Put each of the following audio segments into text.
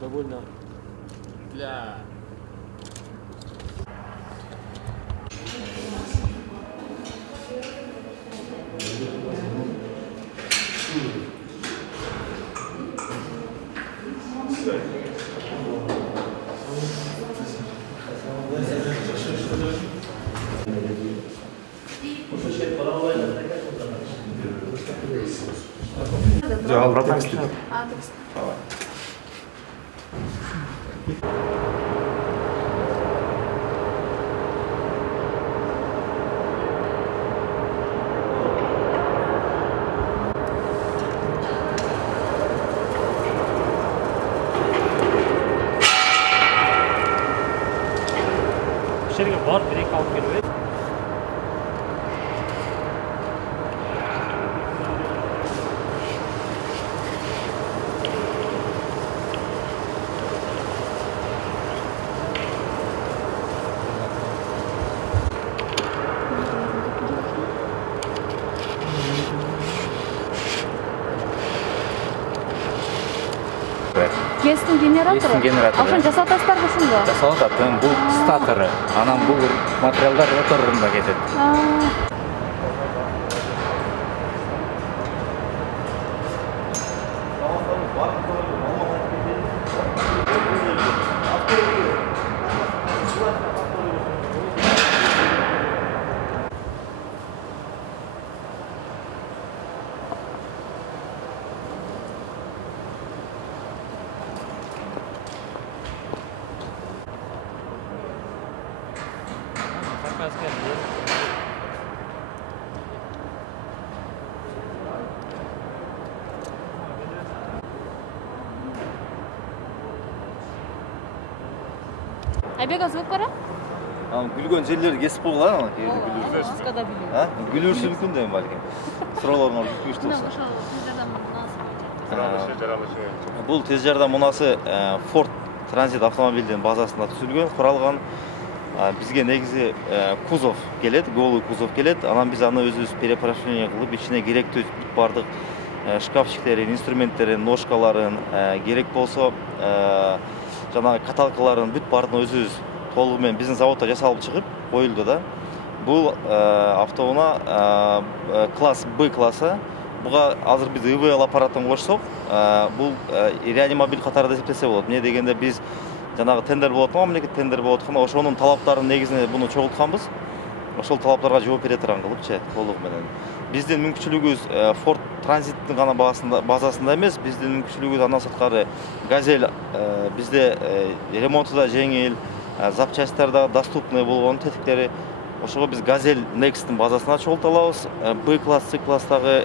Довольно. Бля. Да, обратно текст. Şerige var, direkt alıp geliyor. Гестің генераторы? Гестің генераторы. Ашын жасап тастар бұшынға? Жасалып атын, бұл статоры. Анан бұл материалдар роторында кетеді. Айбек звук бара? Гүлгөн жерлери кесип койгула, ана Аскада билем. гүлүрсү мүмкүн дейм балким. Суроолоруңар күчтүү болсо. Бул тез жардам мунасы Ford Transit автомобилдин базасында түзүлгөн, куралган. Бизге негизи кузов келет, голый кузов келет. Анан биз аны өзүбүз перепрофилирование кылып, ичине керектүү бардык шкафчиктерин, инструменттерин, ножкаларын, керек болсо жанагы каталкаларын бүт бардын өзүбүз толугу менен биздин заводдо жасалып чыгып коюлду да. Бул автоунаа класс Б классы. Буга азыр биз ИВЛ аппаратын кошсок, бул реанимобиль катары эсептесе болот. Эмне дегенде биз жанагы тендер болот, мамлекет тендер болот, ошонун талаптарын негизинде буну чогултканбыз. Ошол талаптарга жооп бере турган кылыпчы толугу менен. Биздин мүмкүнчүлүгүбүз Ford Transiттин гана базасында эмес, биздин мүмкүнчүлүгүбүз андан сырткары Газель бизде ремонту да жеңил, запчасттар да доступный болгон тетиктери. Ошого биз Газель Next'тин базасына чогулта алабыз. Б класс, С класстагы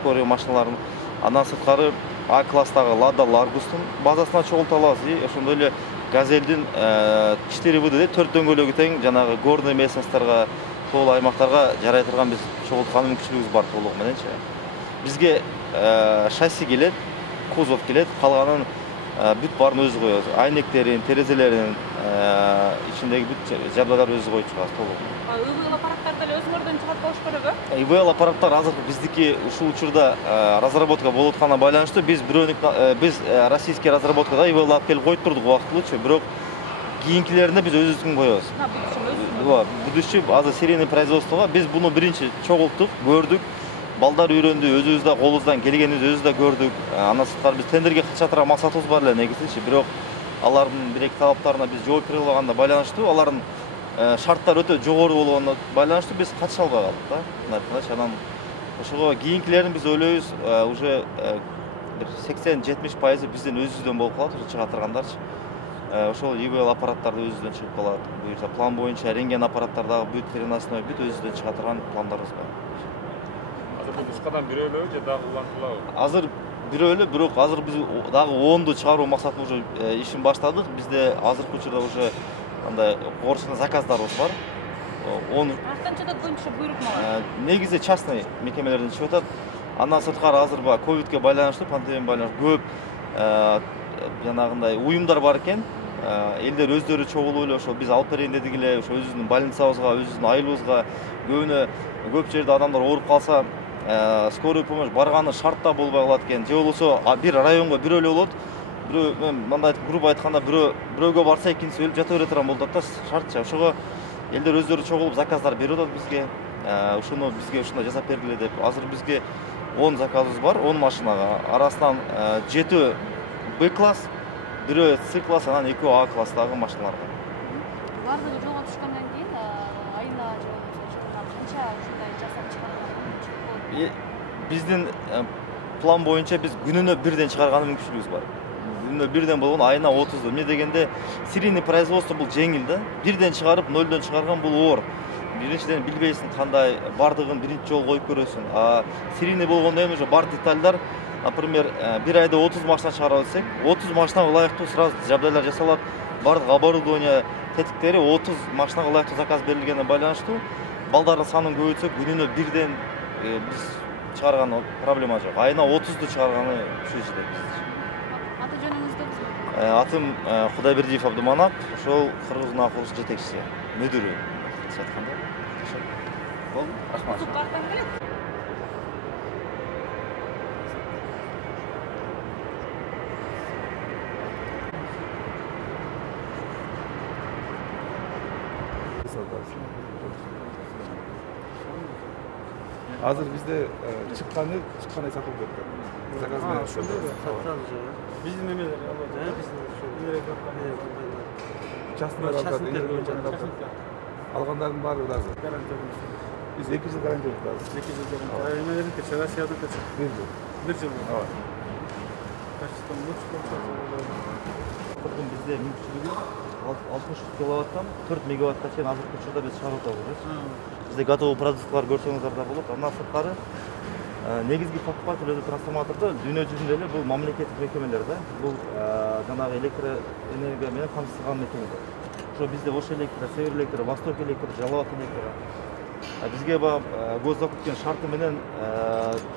скорый машиналарын, андан сырткары А класстагы Lada Largus'тун базасына чогулта алабыз. Ошондой эле Газельдин 4ВД 4 дөңгөлөгү тең жанагы горный местностторго, тоолуу аймактарга жарай турган биз чогулткан мүмкүнчүлүгүбүз бар толугу мененчи. Бизге шасси келет, кузов келет, калганын бүт баарын өзү коебуз. Айнектерин, терезелерин, ичиндеги бүт жабдууларды өзү коюп чыгабыз толугу. ИВЛ аппараттарды эле өзүңөрдөн чыгарып коюш керекпи? ИВЛ аппараттар азыркы биздики ушул учурда разработка болуп атканына байланыштуу биз биз российский разработкада ИВЛ алып келип коюп турдук убактылуучу, бирок кийинкилерине биз өзүбүздүн коебуз. Будущий азыр серийный производствого биз буну биринчи чогулттук, көрдүк. Балдар үйрөндү, өзүбүз да колубуздан келгенибизди өзүбүз да көрдүк. Андан сырткары биз тендерге катыша турган максатыбыз бар эле негизичи, бирок алардын бир-эки талаптарына биз жооп бере албаганына байланыштуу, алардын шарттары өтө жогору болгонуна байланыштуу биз катыша албай калдык да. Анан ошого кийинкилерин биз ойлойбуз, уже 80-70% биздин өзүбүздөн болуп калат, уже чыга тургандарчы. Ошол ИВЛ аппараттарды өзүбүздөн чыгып калат. Буюрса план боюнча рентген аппараттардагы бүт переносной бүт өзүбүздөн чыга турган пландарыбыз бар. Азыр бул нускадан бирөөлөбү же дагы улантылабы? Азыр бирөөлө, бирок азыр биз дагы 10ду чыгаруу максатында уже ишин баштадык. Бизде азыркы учурда уже андай коршуна заказдарыбыз бар. 10 Кантчада боюнча буйрук мага? Негизи частный мекемелерден чыгып атат. Андан сырткары азыр ба ковидке байланыштуу, пандемияга байланыштуу көп жанагындай уюмдар бар экен. Элдер өздөрү чогулуп эле ошо биз алып берейин дедик эле, ошо өзүбүздүн больницабызга, өзүбүздүн айылыбызга, көп жерде адамдар ооруп калса, скорый помощь барганы шартта болбой калат экен, же болбосо бир районго бирөө эле болот. Бирөө мындай грубо айтканда бирөөгө барса экинчиси өлүп жата бере турган болуп атат да, шартча. Ошого элдер өздөрү чогулуп заказдар берип атат бизге. Ушуну бизге ушундай жасап бергиле деп. Азыр бизге 10 заказыбыз бар, 10 машинага. Арасынан 7 Б класс, бирөө С класс, анан 2 А класстагы машиналар бар. Бардыгы жолго түшкөндөн кийин айына же болбосо канча ушундай жасап чыгарганыңыз? Биздин план боюнча биз күнүнө бирден чыгарган мүмкүнчүлүгүбүз бар. Күнүнө бирден болгон айына 30. Эмне дегенде серийный производство бул жеңил да. Бирден чыгарып, нөлдөн чыгарган бул оор. Биринчиден билбейсиң кандай бардыгын биринчи жолу коюп көрөсүң. Серийный болгондон кийин уже бар детальдар, например, бир айда 30 машина чыгарып алсак, 30 машинага ылайыктуу сразу жабдайлар жасалат. Бардык оборудование, тетиктери 30 машинага ылайыктуу заказ берилгенине байланыштуу. Балдардын санын көбөйтсөк, күнүнө бирден биз чыгарган проблема жок. Айына 30ду чыгарганы ушул жерде биз. Аты жөнүңүздү? Атым Кудайбердиев Абдуманап, ошол Кыргыз Акылыш жетекчиси, мүдүрү. Айтканда. Болду. Рахмат. Суккардан келет. Азыр бизде чыкканы сатылып кетти. Заказ менен ошондой сатсаңыз же. Биздин немелер, биздин частный алгандардын баары азыр. Биз 2 жыл гарантия бердик. 2 жыл гарантия. Эмелеринки Россиядан кетти. 1 жыл. Ооба. Бизде мүмкүнчүлүгү 60 киловаттан 4 мегаваттка чейин азыркы учурда биз чыгарып атабыз. Бизде готовый продукталар көрсөңүздөр да болот. Андан сырткары негизги покупатель өзү трансформатордо дүйнө жүзүндө эле бул мамлекеттик мекемелер да. Бул жанагы электроэнергия менен камсыздалган мекемелер. Ошо бизде Ош электро, Север электро, Восток электро, Жалал Ат электро. Бизге госзакупкенин шарты менен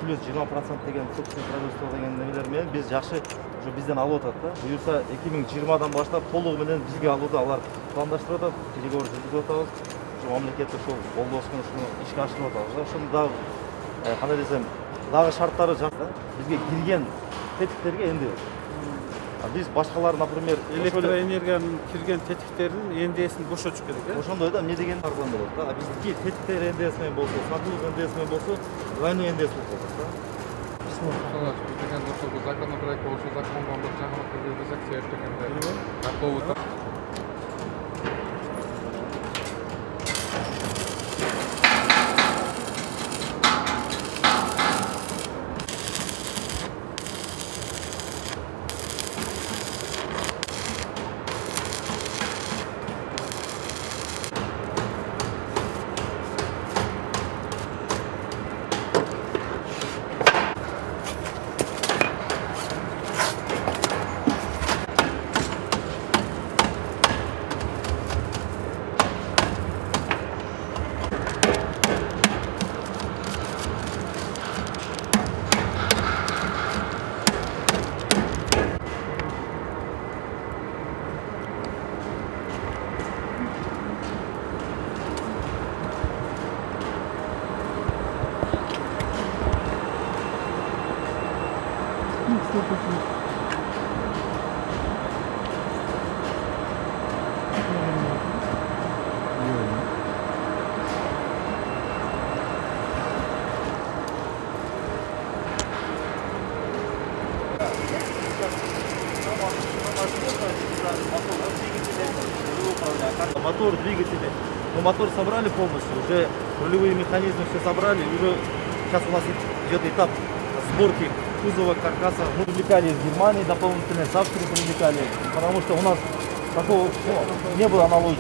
плюс 20% деген собственный производство деген немелер менен биз жакшы ошо бизден алып атат да. Буюрса 2020 баштап толугу менен бизге алууду алар пландаштырып атат, переговор жүргүзүп атабыз. Мамлекеттик ошол колдоосу менен ушуну ишке ашырып атабыз. Ошону дагы кандай десем, дагы шарттары жакшы. Бизге кирген тетиктерге энди биз башкалар, например, электроэнергиянын кирген тетиктеринин эндесин бошотуш керек, э? Ошондой да, эмне деген арзан болот да. Биздики тетиктер эндеси менен болсо, сатуу эндеси менен болсо, двойной эндес болуп калат да. Деген ошол законопроект болушу законго жагына киргизсек септегенде готовый. Мотор, двигатели. Мы мотор собрали полностью, уже рулевые механизмы все собрали. Уже сейчас у нас идет этап сборки кузова, каркаса. Мы привлекали из Германии дополнительно, с Австрии привлекали, потому что у нас такого не было аналогии.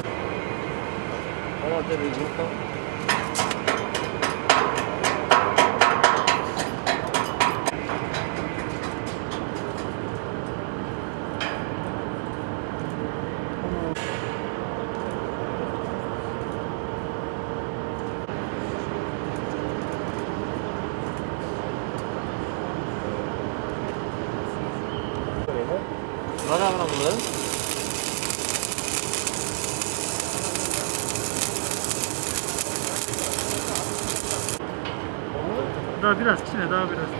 Daha biraz içine daha biraz.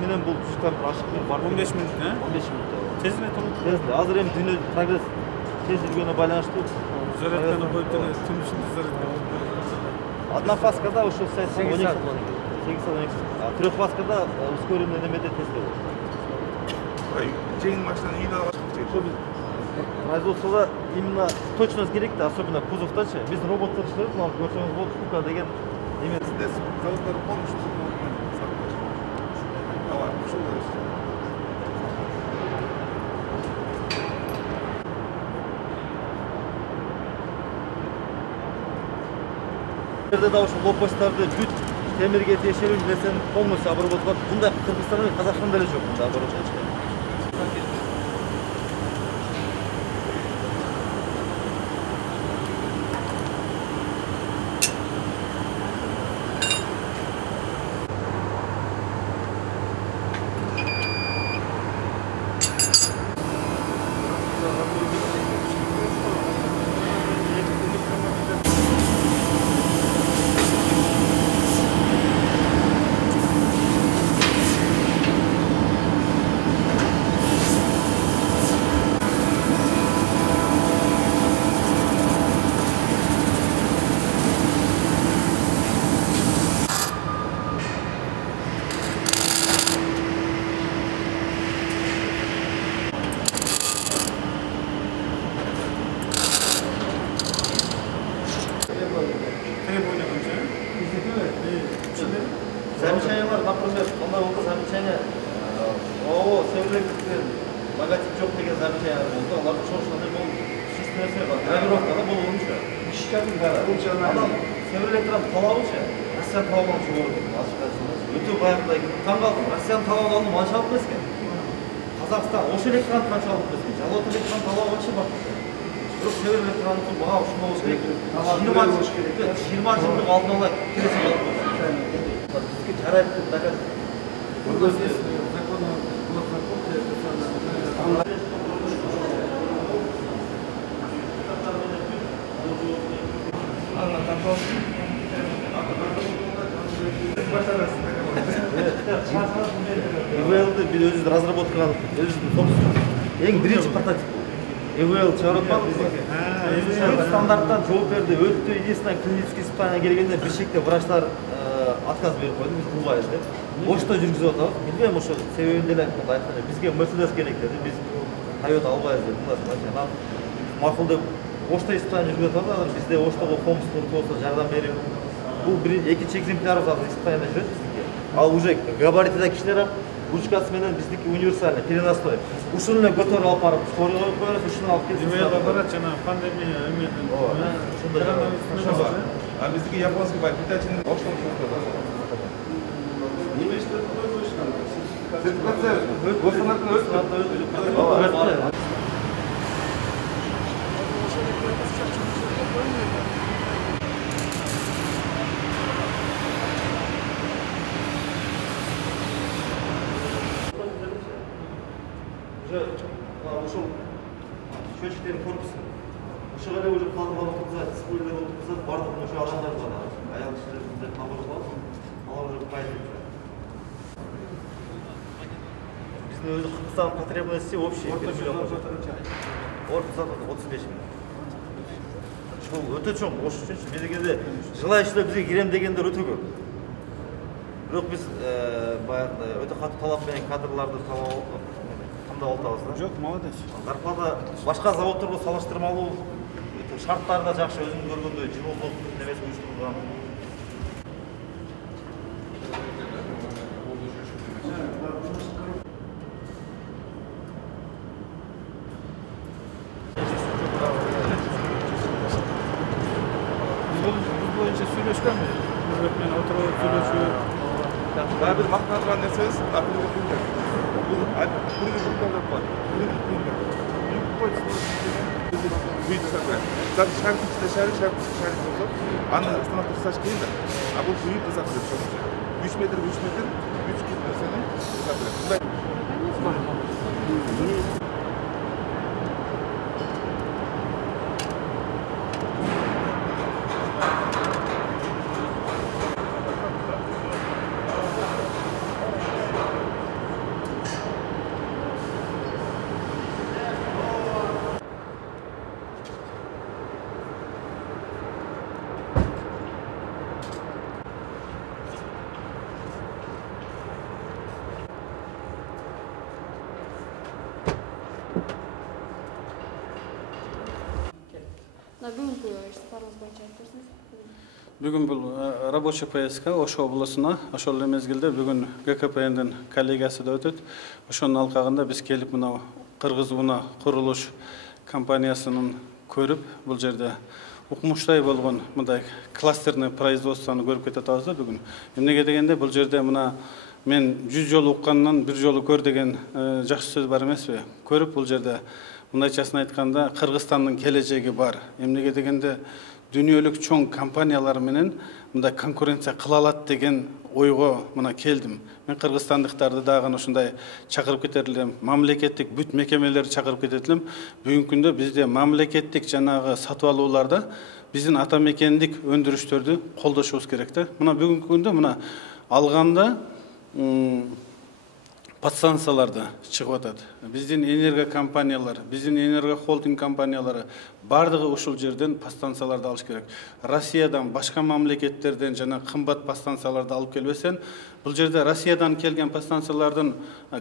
Menен бул түшкөн ашыктын бар. 15 минут, 15 минут. Tezine tamam. Тезде. Азыр эми дүнө прогресс тез жүргөнүнө байланыштуу. Зарядканы коюп деле түн ичинде зарядка. Одна фаскада ошо сайт 8 саат. 8 саат. Трех фаскада ускоренный немеде тезде болот. Жеңил машинаны үйдө алып Производствода именно точность керек да, особенно кузовтачы. Биз роботтор иштейбиз, мына көрсөңүз болот, Кука деген эме. заводдор полностью товар ушундай жерде да ошо лопастарды бүт темирге тиешелүү нерсени полностью обработкалап, мындай Кыргызстанда менен Казакстанда эле жок мындай обработка. Замечаниялар, например, мындай болду замечание, ООО Севреликтен логотип жок деген замечание болду. Алар ошондой бул системасы бар. Гравировкада болуунча. Анан Севреликтен талабычы, Россия талабынан жогору. Өтө баягыдай таң калдым. Россиянын талабын алуу манчалык эмес экен. Казакстан ошол экран канчалык эмес экен. Жалоот экран талабычы бар. Бирок Севреликтен мага ушундай болуш керек. 20 жылдык алдын ала келиси болот. Бизге жарайт деп доказ. EVL-ды биз өзүбүз разработка кылдык. Өзүбүздүн собственный. Эң биринчи прототип. EVL чыгарып стандарттан жооп берди. Өттү, единственное клинический испытание келгенде бир шекте врачтар отказ берип койду, биз кылбайбыз деп. Ошто жүргүзүп атабыз. Билбейм, ошо себебин деле айтканда бизге Mercedes керек деди. Биз Toyota албайбыз деп. Мындай машина макул деп ошто испытание жүргүзүп атабыз. Азыр бизде оштого помощь болсо жардам берип, бул экинчи экземплярыбыз азыр испытанияда жүрөт биздики. Ал уже габаритида кишилер ручкасы менен биздики универсальный, переносной. Ушуну эле көтөрүп алып барып, скорый коюп коебуз, ушуну алып келип. Димейга барат жана пандемия эметин. А биздики японский бар, питательный оштон ушул счетчиктердин корпусу ушуга эле уже платформа отургузат, дисплейлер отургузат, бардыгын ошо адамдар бар. Аял кишилер мындай набор кылат, алар уже пайдаланып жүрөт. Биздин өзү Кыргызстан потребности общий. Орто заты 35 миң. Ушул өтө чоң. Ошол үчүн бизге желающийлер бизге кирем дегендер өтө көп. Бирок биз баягы өтө катуу талап менен кадрларды тандап атабыз да. Жок, молодец. Зарплата башка заводдорго салыштырмалуу шарттары да жакшы, өзүң көргөндөй жылуулук немеси уюштурулган. Биз боюнча сүйлөшкөнбүз. Бирок мен отуруп сүйлөшүп, Баары бир мактанылган нерсебиз, акыркы күндө. Бул Büyüdü zaten. Zaten şarkı içinde şarkı olsa anı stanokta saç değil de. Bu büyüdü zaten. 3 metre 3 metrenin zaten. Бүгүнкү сапарыңыз боюнча айтып берсеңиз. Бүгін бұл рабочий поездка Ош облысына, ошол эле мезгилде бүгүн ГКПНдин коллегиясы да өтөт. Ошонун алкагында биз келип мына Кыргыз Уна курулуш компаниясынын көрүп, бул жерде укмуштай болгон мындай кластерный производствону көрүп кетип атабыз да бүгүн. Эмнеге дегенде бул жерде мына мен 100 жолу уккандан 1 жолу көр деген жакшы сөз бар эмеспи? Көрүп бул жерде мындайчасын айтканда Кыргызстандын келечеги бар. Эмнеге дегенде дүйнөлүк чоң компаниялар менен мындай конкуренция кыла алат деген ойго мына келдим. Мен кыргызстандыктарды дагы ушундай чакырып кетер элем, мамлекеттик бүт мекемелерди чакырып кетет элем. Бүгүнкү күндө бизде мамлекеттик жанагы сатып алууларда биздин ата мекендик өндүрүштөрдү колдошубуз керек да. Мына бүгүнкү күндө мына алганда подстанцияларды чыгып атат. Биздин энерго компаниялар, биздин энерго холдинг компаниялары бардыгы ушул жерден подстанцияларды алыш керек. Россиядан, башка мамлекеттерден жана кымбат подстанцияларды алып келбесен, бул жерде Россиядан келген подстанциялардын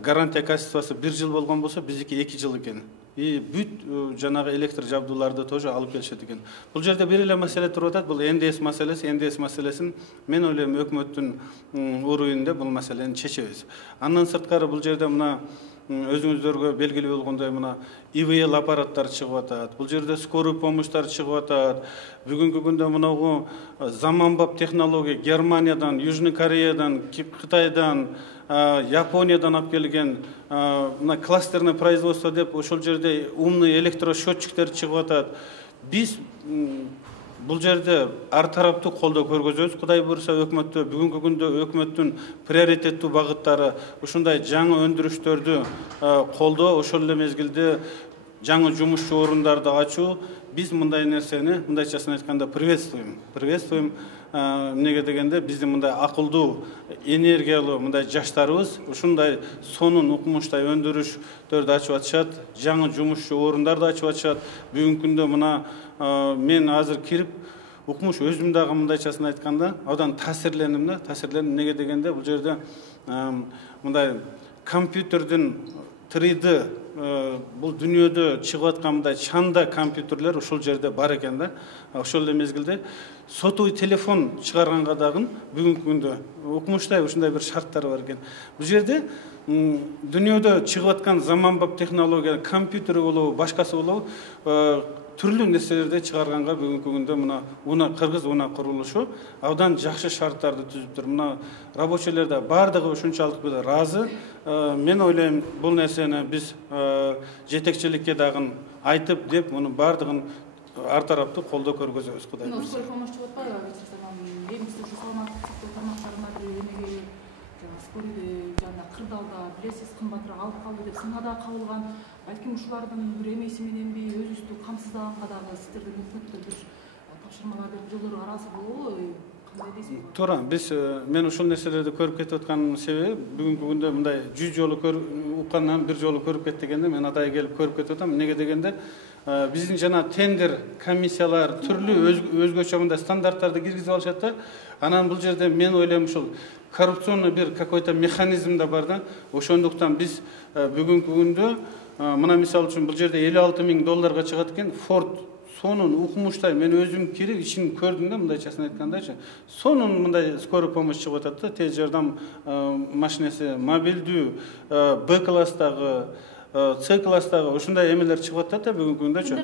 гарантия качествосы 1 жыл болгон болсо, биздики 2 жыл экен. И бүт жанагы электр жабдууларды тоже алып келишет экен. Бул жерде бир эле маселе туруп атат, бул НДС маселеси. НДС маселесин мен ойлойм өкмөттүн уруйунда бул маселени чечебиз. Андан сырткары бул жерде мына өзүңүздөргө белгилүү болгондой мына ИВЛ аппараттар чыгып атат. Бул жерде скорый помощьтар чыгып атат. Бүгүнкү күндө мынагу заманбап технология Германиядан, Южный Кореядан, Кытайдан, Япониядан алып келген мына кластерный производство деп ошол жерде умный электросчетчиктер чыгып атат. Биз бул жерде ар тараптуу колдоо көргөзөбүз. Кудай буйруса өкмөттө бүгүнкү күндө өкмөттүн приоритеттүү багыттары ушундай жаңы өндүрүштөрдү колдоо, ошол эле мезгилде жаңы жумушчу орундарды ачуу. Биз мындай нерсени, мындайчасын айтканда, приветствуем. Эмнеге дегенде биздин мындай акылдуу, энергиялуу мындай жаштарыбыз ушундай сонун укмуштай өндүрүштөрдү ачып атышат, жаңы жумушчу орундарды ачып атышат. Бүгүнкү күндө мына мен азыр кирип укмуш өзүм дагы мындайчасын айтканда абдан таасирлендим да. Эмнеге дегенде бул жерде мындай компьютердин 3D бул дүйнөдө чыгып аткан мындай чанда компьютерлер ушул жерде бар экен да. Ошол эле мезгилде сотовый телефон чыгарганга дагы бүгүнкү күндө укмуштай ушундай бир шарттар бар экен. Бул жерде дүйнөдө чыгып аткан заманбап технология, компьютер болобу, башкасы болобу, түрлүү нерселерди чыгарганга бүгүнкү күндө мына Кыргыз Уна курулушу абдан жакшы шарттарды түзүптүр. Мына рабочийлер да бардыгы ушунчалык ыраазы. Мен ойлойм бул нерсени биз жетекчиликке дагы айтып деп, муну бардыгын ар тараптуу колдоо көргөзөбүз. Кудай буйруса. Сколько помощь атпайбы? Эмнеси ушу саламаттык сактоо тармактарына эмеге скорый жана кырдаалда билесиз кымбатыраак алып калды деп сынга да кабылган. Балким ушулардын бир эмеси мененби өзүбүздү камсыздаганга дагы сиздердин өкмөттөр бир тапшырмалар берип жолдорго аралашса болобу? Кандай дейсиз? Туура, биз мен ушул нерселерди көрүп кетип атканымдын себеби бүгүнкү күндө мындай 100 жолу уккандан 1 жолу көрүп кет дегенде мен атайы келип көрүп кетип атам. Эмнеге дегенде биздин жана тендер комиссиялар түрлүү өзгөчө мындай стандарттарды киргизип алышат да. Анан бул жерде мен ойлойм ушул коррупционный бир какой-то механизм да бар да. Ошондуктан биз бүгүнкү күндө мына мисалы үчүн бул жерде $56,000 чыгат экен. Ford сонун укмуштай мен өзүм кирип ичин көрдүм да, мындайчасын айткандачы. Сонун мындай скорый помощь чыгып атат да, тез жардам машинеси, мобилдүү, Б класстагы, С класстагы ушундай эмелер чыгып атат да бүгүнкү күндөчү.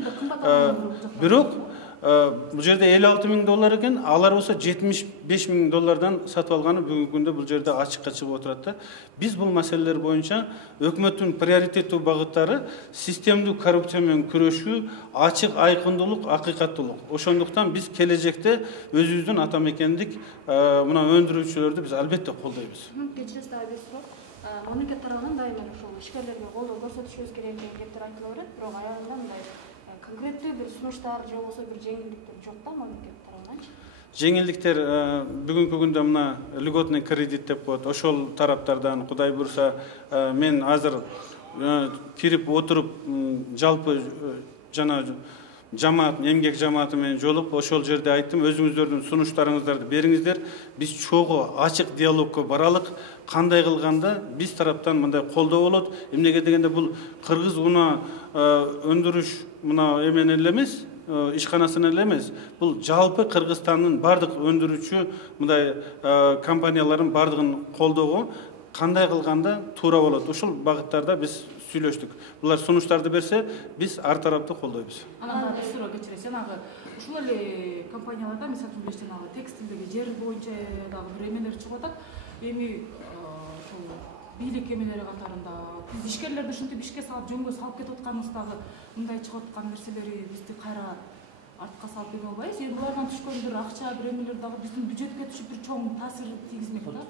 Бирок Бұл жерде 56 мың доллар екен, алар болса 75 мың доллардан сатып алғаны бүгінгі күнде бұл жерде ашыққа шығып отырады. Біз бұл мәселелер бойынша өкіметтің приоритеттүү багыттары системдүү коррупция менен күрөшүү, ачык айкындуулук, акыйкаттуулук. Ошондуктан биз келечекте өзүбүздүн атамекендик мына өндүрүүчүлөрдү биз албетте колдойбуз. Кечиресиз дагы бир суроо. Мамлекет тарабынан дайыма ошол ишкерлерге колдоо көрсөтүшүбүз керек деген кептер айтылып берет, бирок аягында мындай конкреттүү бир сунуштар же болбосо бир жеңилдиктер жок да мамлекет тарабынан. Жеңилдиктер бүгүнкү күндө мына льготный кредит деп коет. Ошол тараптардан Кудай буйруса мен азыр кирип отуруп жалпы жана жамаат, эмгек жамааты менен жолугуп ошол жерде айттым, өзүңүздөрдүн сунуштарыңыздарды бериңиздер. Биз чогуу ачык диалогко баралык. Кандай кылганда биз тараптан мындай колдоо болот. Эмнеге дегенде бул кыргыз уна өндүрүш мына эмен эле эмес, ишканасын эле эмес. Бул жалпы Кыргызстандын бардык өндүрүүчү мындай компанияларын бардыгын колдоого кандай кылганда туура болот. Ошол багыттарда биз сүйлөштүк. Булар сунуштарды берсе, биз ар тарапты колдойбуз. Анан да суроо кечиресиз. Жанагы ушул эле компанияларда мисалы үчүн жанагы текстилдеги жер боюнча дагы бир эмелер чыгып атат. Эми ошол бийлик эмелери катарында биз ишкерлерди ушинтип ишке салып жөнгө салып кетип атканыбыздагы мындай чыгып аткан нерселери бизди кайра артка салып бере албайбыз. Эми булардан түшкөн бир акча, бир эмелер дагы биздин бюджетке түшүп бир чоң таасир тийгизмек да.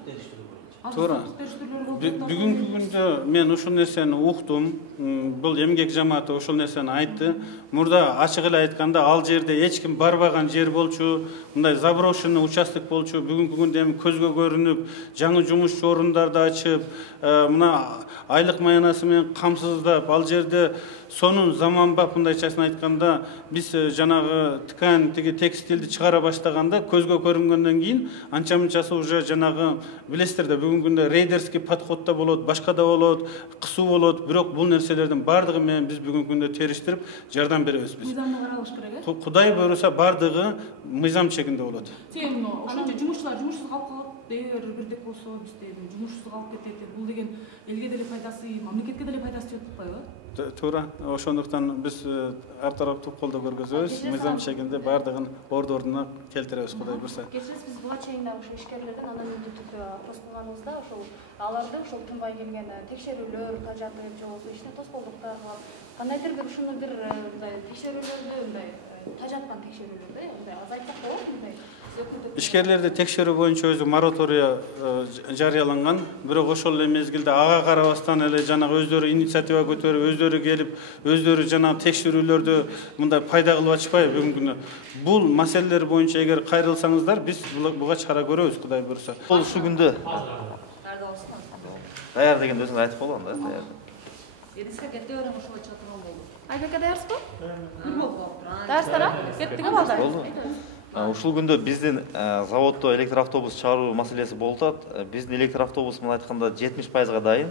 Туура. Бүгүнкү күндө мен ушул нерсени уктум. Бул эмгек жамааты ошол нерсени айтты. Мурда ачык эле айтканда ал жерде эч ким барбаган жер болчу, мындай заброшенный участок болчу. Бүгүнкү күндө эми көзгө көрүнүп, жаңы жумуш орундарды ачып, мына айлык маянасы менен камсыздап, ал жерде сонун заманбап мындайчасын айтканда биз жанагы ткань тиги текстилди чыгара баштаганда көзгө көрүнгөндөн кийин анча мынчасы уже жанагы билесиздер да бүгүнкү күндө рейдерский подход да болот, башка да болот, кысуу болот, бирок бул нерселердин бардыгы менен биз бүгүнкү күндө териштирип жардам беребиз биз. Мыйзамды каралыш керек э? Кудай буйруса бардыгы мыйзам чегинде болот. Сен ошончо жумушчулар жумушсуз калып калат, эгер бирдек болсо бизде жумушсуз калып кетет. Бул деген элге деле пайдасы, мамлекетке деле пайдасы тиеп атпайбы? Туура. Ошондуктан биз ар тараптуу колдоо көргөзөбүз. Мыйзам чегинде бардыгын ордуна келтиребиз, Кудай буйруса. Кечиресиз, биз буга чейин дагы ошо ишкерлерден анонимдүү түрдө вопрос кылганыбызда ошол аларды ошол тынбай келген текшерүүлөр, тажатып же болбосо иште тоскоолдуктар кылып, кандайдыр бир ушуну бир мындай текшерүүлөрдү мындай тажаткан текшерүүлөрдү мындай азайтсак болот мындай. Ишкерлерди текшерүү боюнча өзү моратория жарыяланган, бирок ошол эле мезгилде ага карабастан эле жанагы өздөрү инициатива көтөрүп, өздөрү келип, өздөрү жанагы текшерүүлөрдү мындай пайда кылып атышпайбы бүгүнкү күндө. Бул маселелер боюнча эгер кайрылсаңыздар, биз буга чара көрөбүз, Кудай буйруса. Бул ушул күндө даяр дегенди өзүң айтып болгон да, даяр. Эдиске кетти өрөң ошол чыга турган болду. Айбек даярсызбы? Болду. Даясыздар а? Кеттиги балдар. Болду. Ушул күндө биздин заводдо электр автобус чыгаруу маселеси болуп атат. Биздин электр автобус мына айтканда 70%га дайын.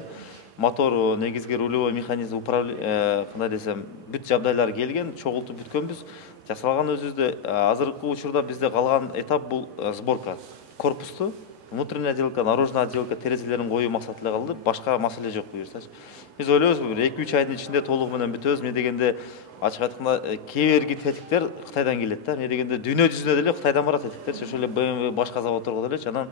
Мотору, негизги рулевой механизм управление, кандай десем, бүт жабдайлары келген, чогултуп бүткөнбүз. Жасалган өзүбүздө азыркы учурда бизде калган этап бул сборка. Корпусту, внутренняя отделка, наружная отделка, терезелерин коюу максаты эле калды. Башка маселе жок буюрсачы. Биз ойлойбуз, бир 2-3 айдын ичинде толугу менен бүтөбүз. Эмне дегенде ачык айтканда кээ бирки тетиктер Кытайдан келет да. Эмне дегенде дүйнө жүзүнө деле Кытайдан барат тетиктер. Ошол эле BMW башка заводдорго делечи. Анан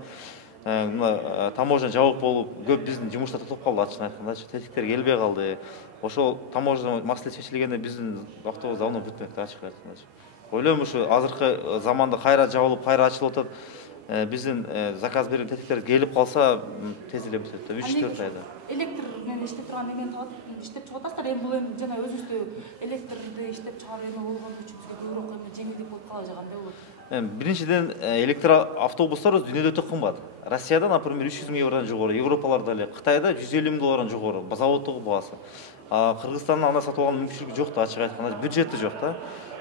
мына таможня жабык болуп, көп биздин жумуштар токтоп калды ачык айткандачы. Тетиктер келбей калды. Ошол таможня маселе чечилгенде биздин автобус давно бүтмөк да ачык айткандачы. Ойлойм ушу азыркы заманда кайра жабылып, кайра ачылып атат. Биздин заказ берген тетиктер келип калса тез эле бүтөт да, 3-4 айда. Электр менен иштеп турган эмен иштеп чыгып атасыздар. Эми бул эми жана өзүбүздө электрди иштеп чыгаруу эме болгон үчүн бизге көбүрөөк эме жеңилдик болуп кала жагандай болот. Биринчиден электр автобустар дүйнөдө өтө кымбат. Россияда, например, 300 000 евродан жогору, Европаларда эле, Кытайда 150 000 доллардан жогору заводдогу баасы. Кыргызстандын анда сатып алган мүмкүнчүлүгү жок да, ачык айтканда, бюджети жок да.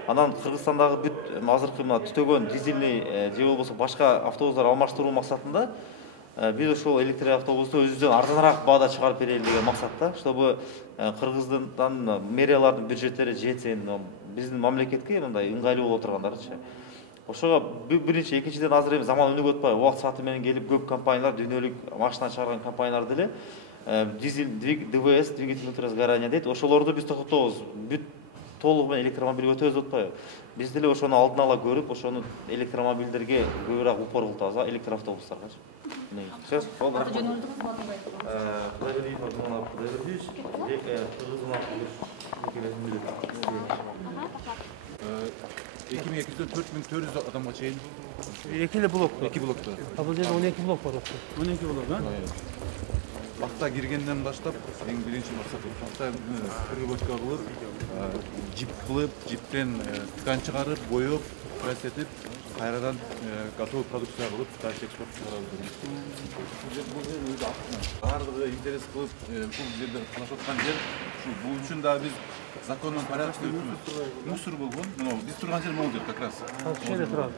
Анан Кыргызстандагы бүт азыркы мына түтөгөн дизельный же болбосо башка автобустар алмаштыруу максатында биз ошол электр автобусту өзүбүздөн арзаныраак баада чыгарып берели деген максатта, чтобы Кыргызстандын мэриялардын бюджеттери жетсин, биздин мамлекетке мындай ыңгайлуу боло тургандарчы. Ошого биринчи, экинчиден азыр эми заман өнүгүп атпайбы? Убакыт сааты менен келип көп компаниялар, дүйнөлүк машина чыгарган компаниялар деле дизель ДВС, двигатель внутреннего сгорания дейт. Ошолорду биз токтотобуз. Бүт толугу менен электромобилге өтөбүз атпайбы. Биз деле ошону алдын ала көрүп, ошону электромобилдерге көбүрөөк упор кылтабыз, электроавтобустарга. Все, болду. Аты жөнүңүздү кызматыңызды айтып Эки миң эки жүздөн 4400 адамга чейин. Экиле блок. Эки блокто. Бул жерде 12 блок бар. 12 блок, а? Бакта киргенден баштап эң биринчи максат бакта перевозка кылып, жип кылып, жиптен ткань чыгарып, боеп, пресс этип, кайрадан готовый продукция кылып, дальше экспорт чыгарабыз. Бул жер өзү актын. Бардыгы интерес кылып, бул жерде кылышып аткан жер, бул үчүн да биз законный порядокта мусор болгон. Мына биз турган жер могул жер как раз. Шеде турат.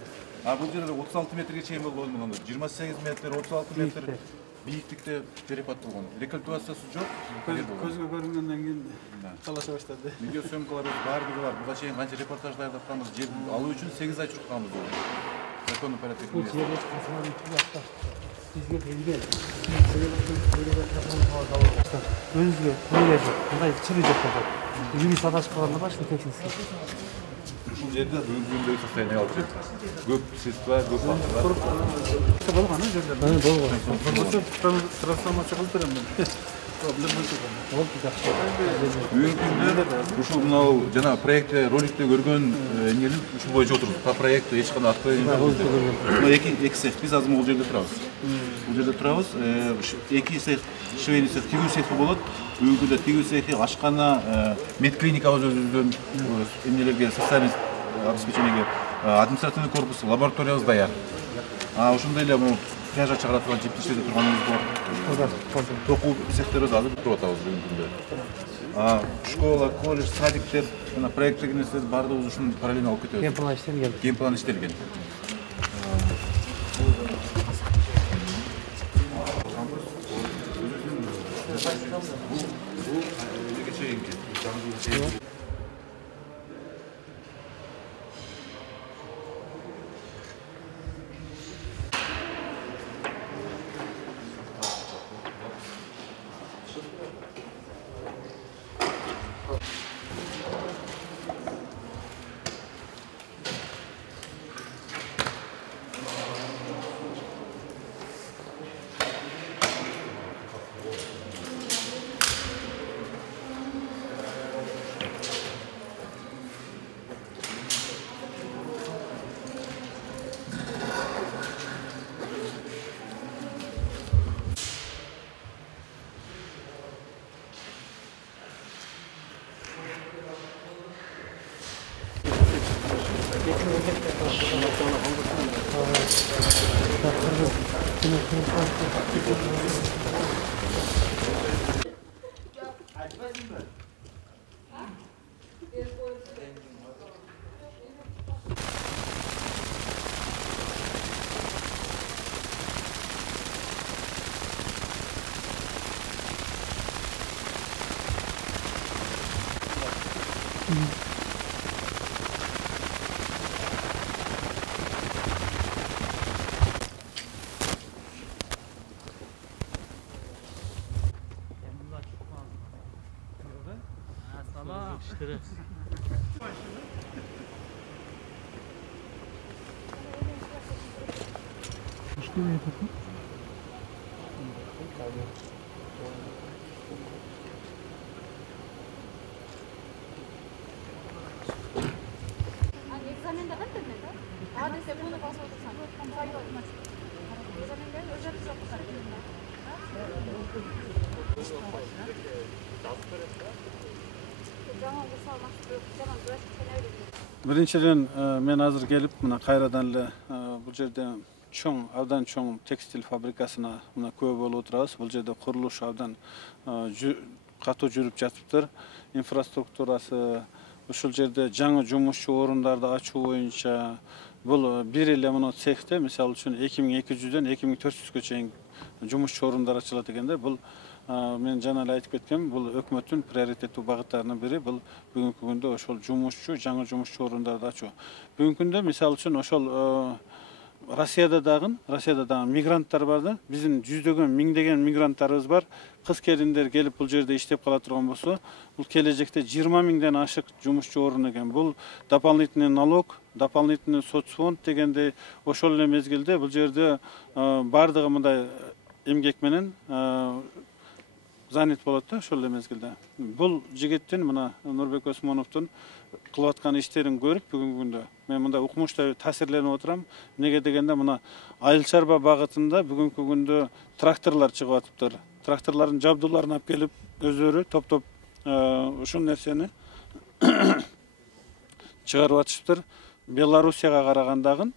А бул жерде 36 метрге чейин болгон, мына 28 метр, 36 метр бийиктикте перепад болгон. Рекультивациясы жок. Көзгө көрүнгөндөн кийин талаша баштады. Видео съемкаларыбыз бардыгы бар. Буга чейин канча репортаждар таптанбыз. Жер алуу үчүн 8 ай чурканбыз. Законный порядок. Бул жерде касман бизге берген. Өзүгө көйгөйдү. Мындай чырый жок болот. Юрист адашып калганда башка текшерсе. Ушул жерде бүгүнкү состояние алып жүрөт. Көп средства, көп акчалар. Болгон, жерде. Болгон. Трансформация кылып берем мен. Проблема жок. Бүгүнкү күндө ушул мынау жана проектте роликте көргөн эмнелер ушул боюнча отурубуз. По проекту эч кандай аткарып мына эки цех биз азыр бул жерде турабыз. Бул жерде турабыз. Эки цех швейный цех, тигүү цехи болот. Бүгүнкү күндө тигүү цехи, ашкана, медклиникабыз өзүбүздөн эмнелерге социальный обеспечениеге, административный корпус, лабораториябыз даяр. Ошондой эле бул пляжга чыгаратылган жип иштете турганыбыз бар. Токуу цехтерибиз азыр туруп атабыз бүгүнкү күндө. Школа, колледж, садиктер, жана проекттеги нерселерди баардыгыбыз ушуну параллельно алып кетебиз. Ген план иштелген. Ген план иштелген. Экзаменде кантип мен? Десе буну басып отурсаң, сайып атмас. Экзаменде өзүбүз окусак. Биринчиден мен азыр келип мына кайрадан эле бул жерде чоң, абдан чоң текстиль фабрикасына мына күбө болуп отурабыз. Бул жерде курулуш абдан катуу жүрүп жатыптыр. Инфраструктурасы ушул жерде жаңы жумушчу орундарды ачуу боюнча бул бир эле мына цехте мисалы үчүн 2200дөн 2400га чейин жумушчу орундар ачылат экенде. Бул мен жана эле айтып кеткем, бул өкмөттүн приоритеттүү багыттарынын бири. Бул бүгүнкү күндө ошол жумушчу, жаңы жумушчу орундарды ачуу. Бүгүнкү күндө мисалы үчүн ошол Россияда дагы мигранттар бар да. Биздин жүздөгөн, миңдеген мигранттарыбыз бар. кыз келиндер келип бул жерде иштеп кала турган болсо, бул келечекте 20 миңден ашык жумушчу орун экен. Бул дополнительный налог, дополнительный соцфонд дегенде ошол эле мезгилде бул жерде бардыгы мындай эмгек менен занят болот да ошол эле мезгилде. Бул жигиттин мына Нурбек Осмоновдун кылып аткан иштерин көрүп бүгүнкү күндө мен мындай укмуштуу таасирленип отурам. Неге дегенде мына айыл чарба багытында бүгүнкү күндө тракторлор чыгып атыптыр. Тракторлордун жабдууларын алып келип өздөрү топтоп ушул нерсени чыгарып атышыптыр. Белоруссияга карагандагы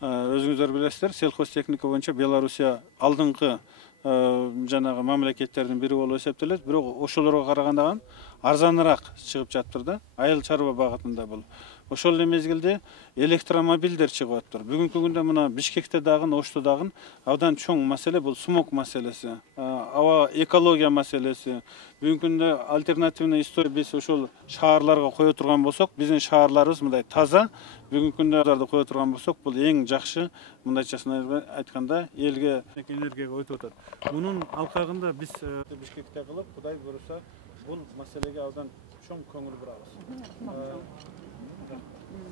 өзүңүздөр билесиздер, сельхозтехника боюнча Белоруссия алдыңкы жанагы мамлекеттердин бири болуп эсептелет, бирок ошолорго караганда арзаныраак чыгып жатыптыр да, айыл чарба багытында бул. Ошол эле мезгилде электромобилдер чыгып атыптыр. Бүгүнкү күндө мына Бишкекте дагы, Ошто дагы абдан чоң маселе бул смог маселеси, аба экология маселеси. Бүгүнкү күндө альтернативный история биз ошол шаарларга кое турган болсок, биздин шаарларыбыз мындай таза. Бүгүнкү күндө аларды кое турган болсок, бул эң жакшы, мындайчасына айтканда, элге энергияга өтүп атат. Мунун алкагында биз Бишкекте кылып, Кудай буйруса, бул маселеге абдан чоң көңүл бурабыз.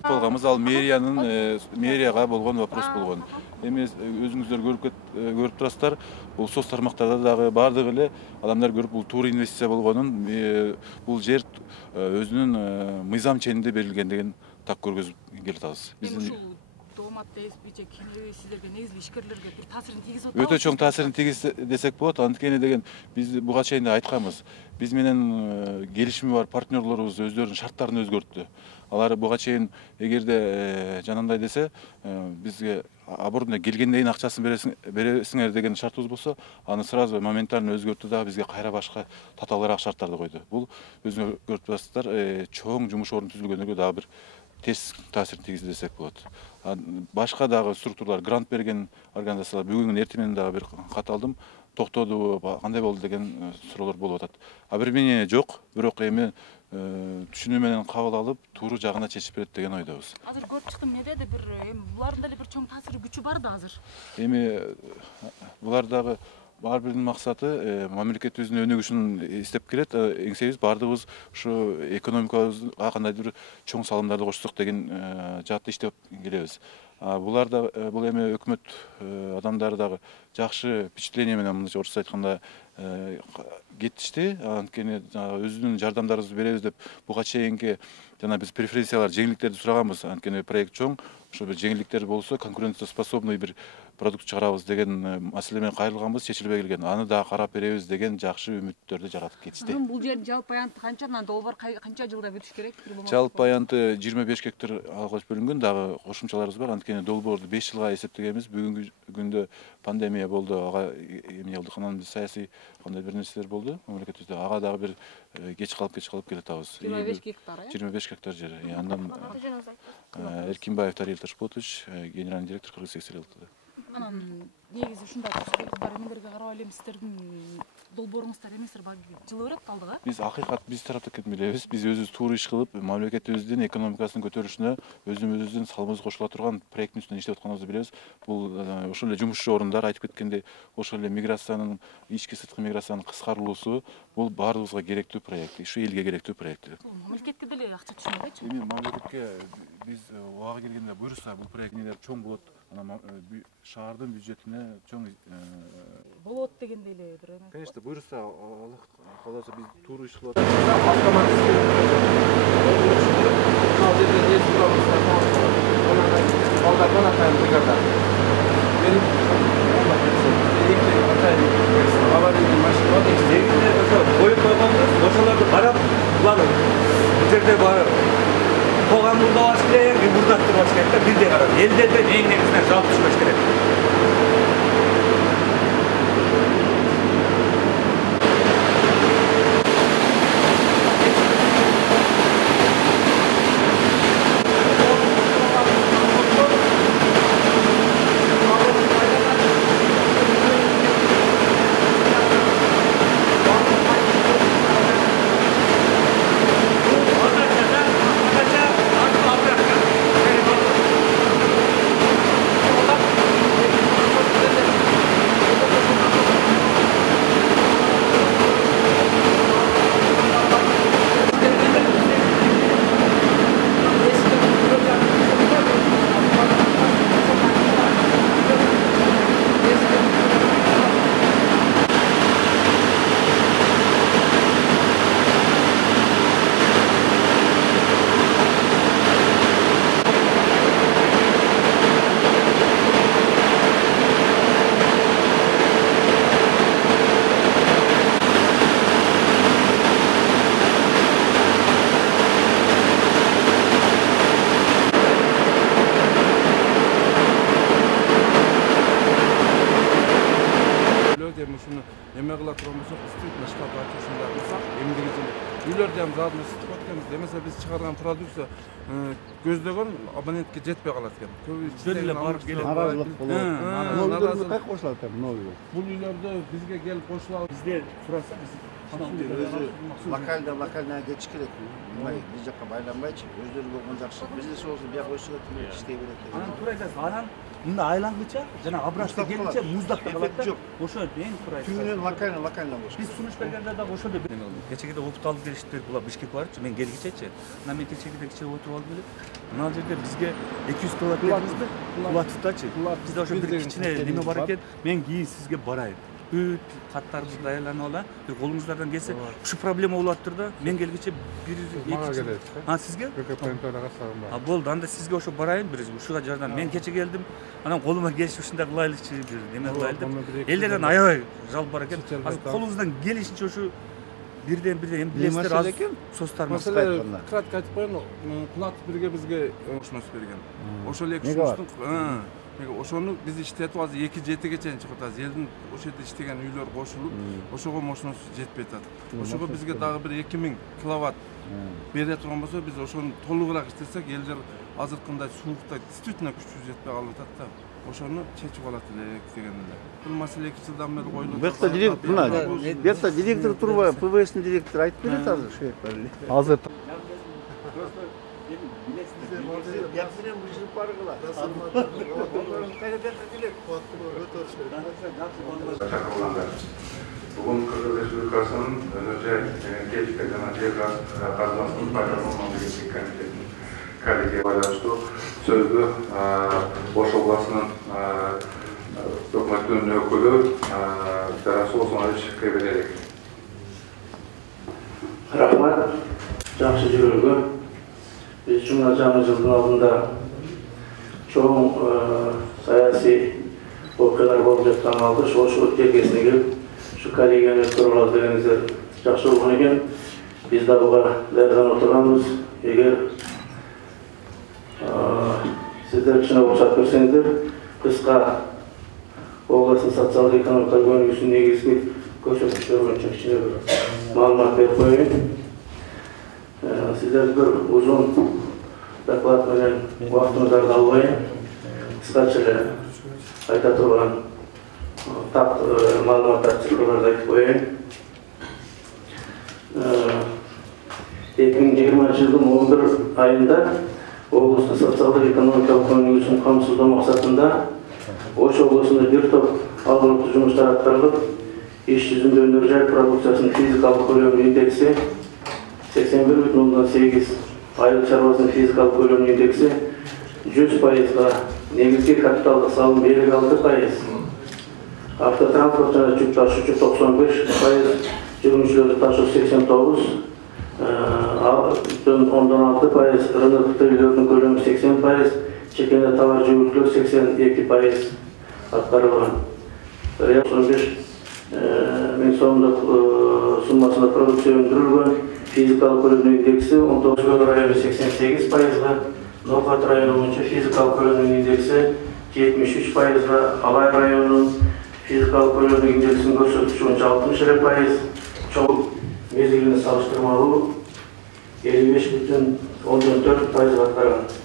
Болгонбуз ал мэрияга болгон вопрос болгон. Эми өзүңүздөр көрүп турасыздар, бул соц тармактарда дагы бардыгы эле адамдар көрүп бул туура инвестиция болгонун, бул жер өзүнүн мыйзам ченинде берилген деген так көргөзүп келатабыз. Биздин сиздерге негизги ишкерлерге бир таасирин тийгизип атат. Өтө чоң таасирин тийгизди десек болот. Анткени деген биз буга чейин айтканбыз. Биз менен келишими бар партнерлорубуз өздөрүнүн шарттарын өзгөрттү. Алар буга чейин эгерде жанагындай десе, бизге оборудование келгенден кийин акчасын бересиңер деген шартыбыз болсо, аны сразу моментально өзгөрттү дагы бизге кайра башка татаалыраак шарттарды койду. Бул өзүңөр көрүп турасыздар, чоң жумуш орун түзүлгөнгө дагы бир терс таасир тийгизди десек болот. Башка дагы структуралар, грант берген организациялар бүгүн эртең дагы бир кат алдым. Токтоду, кандай болду деген суроолор болуп атат. Бир эмне жок, бирок эми түшүнүү менен кабыл алып, туура жагына чечип берет деген ойдобуз. Азыр көрүп чыктым, неде бир булардын деле бир чоң таасир күчү бар да азыр. Эми булар дагы ар биринин максаты мамлекет өзүнүн өнүгүшүн издеп келет. Эңсебиз бардыгыбыз ушу экономикабызга кандайдыр бир чоң салымдарды кошсок деген жаатта иштеп келебиз. Булар да бул эми өкмөт адамдары дагы жакшы впечатление менен, мындайча орусча айтканда, кетишти. Анткени өзүнүн жардамдарыбызды беребиз деп буга чейинки биз преференциялар, жеңилдиктерди сураганбыз. Анткени проект чоң, ошо бир жеңилдиктер болсо конкурентоспособный бир продукт чыгарабыз деген маселе менен кайрылганбыз, чечилбей келген. Аны да карап беребиз деген жакшы үмүттөрдү жаратып кетишти. Бул жердин жалпы аянты канча, мына долбоор канча жылда бүтүш керек? Жалпы аянты 25 гектар алгач бөлүнгөн, дагы кошумчаларыбыз бар. Анткени долбоорду 5 жылга эсептегенбиз. Бүгүнкү күндө пандемия болду, ага эмне кылдык, анан саясий кандай бир нерселер болду мамлекетибизде. Ага дагы бир кеч калып келатабыз. 25 гектар, 25 гектар жер. Андан Эркинбаев Тарил Ташпотович, генеральный директор Кыргызстан РЛТД. Анан негизи ушундай бар эмелерге карап эле сиздердин долбооруңуздар эместер жылы берет алдыга. Биз тараптан билебиз. Биз өзүбүз туура иш кылып, мамлекетибиздин экономикасынын көтөрүлүшүнө өзүбүздүн салымыбыз кошула турган проекттин үстүнөн иштеп атканыбызды билебиз. Бул ошол эле жумушчу орундар, айтып кеткендей, ошол эле миграциянын, ички сырткы миграциянын кыскарылуусу, бул баарыбызга керектүү проект, ушу элге керектүү проект. Мамлекетке деле акча түшүнөбүчү? Эми мамлекетке биз убагы келгенде буйруса, бул проекттер чоң болот. Анан шаардын бюджетине чоң болот дегенде эле бир эме. Конечно, буйруса, Аллах кааласа биз туура иш кылып ошолорду карап, булар бул жерде коомдук да баш керек, бурдаттырбаш керек да, бирдей карап. Элдерден эң негизинен жалпы түшүрүш керек. эми ушуну эме кыла турган болсок, действительно штат ачышында кылсак, эмгеги үйлөрдө ham заодно иштеп атканбыз. Эмесе биз чыгарган продукция көздөгөн абонентке жетпей калат экен. Көбү Жөн эле барып келет. Наразылык болот. Кайда кошулат экен новый? Бул үйлөрдө бизге келип кошулат. Бизде сураса биз өзү локальный кетиш керек. Биз жакка байланбайчы, өздөрү болгон жакшы. Бизнес болсо бияк өсүп иштей берет. Анан туура айтасыз. Анан мында айлангыча жана обратно келинче муздап калат да. Ошо эң туура айтасыз. Түнүнөн локально болуш. Биз сунуш бергенде да ошондой кечеге опыт алып келиштер. Була Бишкекке барыпчы, мен келгичечи. Анан мен кечеге отуруп алып келип, мына жерде бизге 200 киловатт дедиңизби? Кулатовдачы. Бизде ошо бир кичине неме бар экен. Мен кийин сизге барайын. Бүт каттарыбызды даярданып алайын. Колуңуздардан келсе, ушу проблема болуп атыр да. Мен келгиче 1-2 жыл. Сизге? Болду. Анда сизге ошо барайын, бир ушуга жардам. Мен кече келдим. Анан колума келип ушундай кылайлычы, бир неме кылайлы деп. Элдерден аябай жалп бар экен. Колуңуздан келишинче ушу бирден эми билесиздер аз состармыз. Маселе кратко айтып коеюн, Кулатов бирге бизге ушунус берген. Ошол эле ушунустун ошону биз иштетип азыр 2-7-ге чейин чыгып атабыз. Элдин ошол жерде иштеген үйлөр кошулуп, ошого мощность жетпей атат. Ошого бизге дагы бир 2000 киловатт бере турган болсо, биз ошону толугураак иштесек, элдер азыркындай суукта действительно күчү жетпей калып атат да. Ошону чечип алат элек деген эле. Бул маселе 2 жылдан бери коюлуп Бuyakta бuyakta директор турбай, ПВС'nin директору айтып берет азыр шеф. Азыр Бүгін Қырғыз Республикасының энергетика жана жер газ казынасынын пайдалануу мамлекеттик комитетинин коллегия байланыштуу сөзгө Ош областынын өкмөттүн өкүлү Жарасул Османович берелик. Рахмат, жакшы жүргөнгө. Биз жумла жаңы жылдын алдында чоң саясий окуялар болуп жаткан алды, ошол жергесине келип şu коллегияны туралы дегениңиздер жакшы болгон экен. Биз да буга даярданып отурганбыз. Эгер сиздер чын уруксат берсеңиздер, кыска областын социалдык экономикалык өнүгүүсүнүн негизги көрсөткүчтөрү боюнча кичине бир маалымат берип коеюн. Сиздер бир узун доклад менен убактыңыздарды албайын. Кыскача эле айта турган так маалыматтар цифрларды айтып коеюн. 2020 жылдын 11 айында облустун социалдык экономикалык өнүгүүсүн камсыздоо максатында Ош облусунда бир топ алгылыктуу жумуштар аткарылып, иш жүзүндө өнөр жай продукциясынын физикалык көлөмүнүн индекси 81,8, айыл чарбасынын физикалык көлөмүнүн индекси 100%, негизги капиталдык салым 56%, автотранспорт жана жүк ташуучу 95%, жүргүнчүлөрдү ташуу 89%, 16%, рыноктук үйлөрдүн көлөмү 80%, чекенде товар жүргүзүүлөр 82% аткарылган. 95 миң сомдук суммасында продукция өндүрүлгөн, физикалык көлөмүнүн индекси 19 району 88%, Ноқат району боюнча физикалык көлөмүнүн индекси 73%, Алай районунун физикалык көлөмүнүн индексин көрсөткүчү боюнча 60%, чоң мезгилине салыштырмалуу 55,4%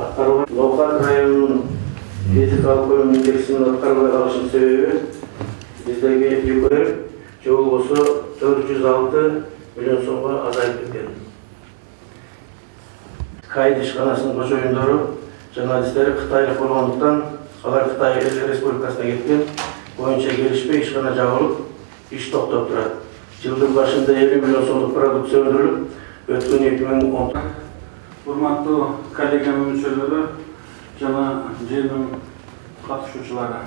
аткарылган. Ноқат районунун физикалык көлөмүнүн индексинин аткарылбай калышынын себеби биздеги ЮКР же болбосо 406 миллион сомго азайып кеткен. Кайд ишканасынын кожоюндору, журналисттери Кытайлык болгондуктан алар Кытай Республикасына кеткен, боюнча келишпей ишкана жабылып, иш токтоп турат. Жылдын башында 50 миллион сомдук продукция өндүрүлүп, өткөн 2010. Урматтуу коллегия мүчөлөрү жана жыйындын катышуучулары.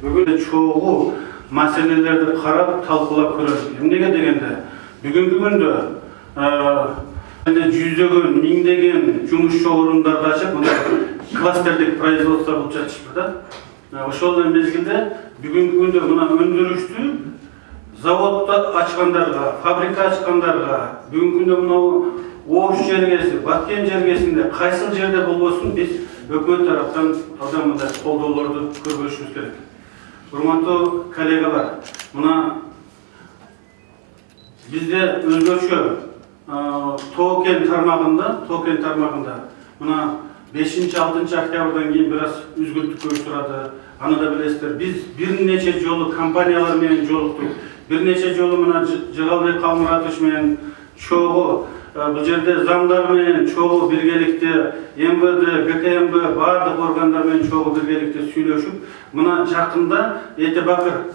Бүгүн чогуу маселелерди карап, талкуулап көрөбүз. Эмнеге дегенде, бүгүнкү күндө жүздөгөн, миңдеген жумушчу орундарды ачып, кластердик производство болуп жатышпы да. Ошол мезгилде бүгүнкү күндө мына өндүрүштү заводду ачкандарга, фабрика ачкандарга, бүгүнкү күндө мына Ош жергеси, Баткен жергесинде кайсыл жерде болбосун биз өкмөт тараптан мындай колдоолорду көргөзүшүбүз керек. урматтуу коллегалар, мына бизде өзгөчө Тоо-Кен тармагында мына 5-6 октябрдан кийин бир аз үзгүлтүккө учурады. Аны да билесиздер. Биз бир нече жолу компаниялар менен жолуктук. Бир нече жолу мына Жыгалбек Калмуратович менен чогуу бул жерде замдар менен чогуу биргеликте МВД, ГКМБ бардык органдар менен чогуу биргеликте сүйлөшүп, мына жакында Этебакыр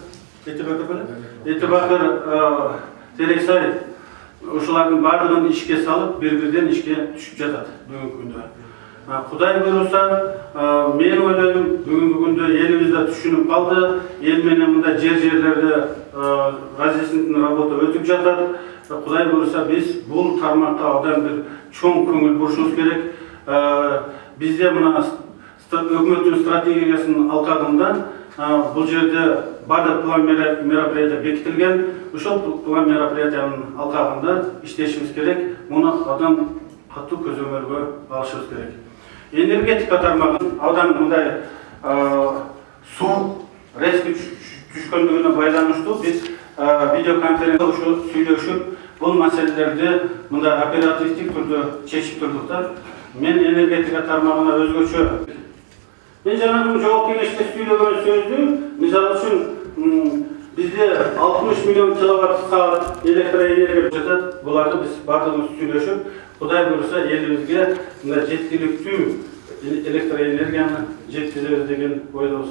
Терексай ушулардын бардыгын ишке салып, бир-бирден ишке түшүп жатат бүгүнкү күндө. Кудай буйруса, мен ойлойм, бүгүнкү күндө элибизде түшүнүп калды, эл менен мында жерлерде разъяснительный работа өтүп жатат. Кудай буйруса, биз бул тармакка абдан бир чоң көңүл бурушубуз керек. Бизде мына өкмөттүн стратегиясынын алкагында бул жерде бардык план мероприятия бекитилген. Ушул план мероприятиянын алкагында иштешибиз керек. Муну абдан катуу көзөмөлгө алышыбыз керек. Энергетика тармагын абдан мындай суу резко түшкөндүгүнө байланыштуу биз видеоконференция сүйлөшүп, бул маселелерди мындай оперативдик түрдө чечип турдук да. Мен энергетика тармагына өзгөчө мен жанагы жогорку кеңеште сүйлөгөн сөздү, мисалы үчүн бизде 60 миллион киловатт-саат электроэнергия жатат. Буларды биз бардыгыбыз сүйлөшүп, Кудай буйруса элибизге жеткиликтүү электроэнергияны жеткизебиз деген ойдобуз.